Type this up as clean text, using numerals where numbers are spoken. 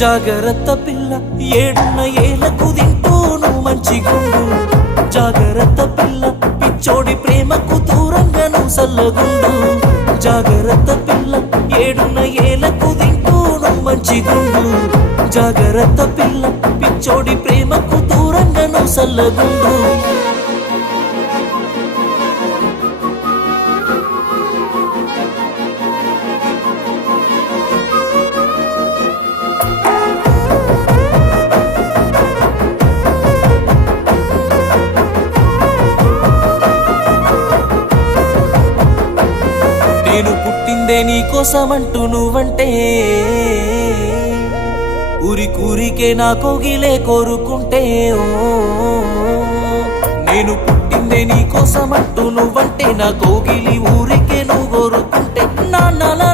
జాగ్రత్త పిల్ల ఏడున్న ఏలకు తింటూను మంచిగుండు జాగ్రత్త పిల్ల పిచ్చోడి ప్రేమకు దూరంగాను సల్లగుండు జాగ్రత్త పిల్ల ఏడున్న ఏలకు తింటూను మంచిగుండు జాగ్రత్త పిల్ల పిచ్చోడి ప్రేమకు దూరంగాను సల్లగుండు నేను పుట్టిందే నీకోసమంటూ నువ్వంటే ఊరికూరికే నా కోగిలే కోరుకుంటే ఓ నేను పుట్టిందే నీకోసమంటూ నువ్వంటే నా కోగిలి ఊరికే నువ్వు కోరుకుంటే నాన్నలా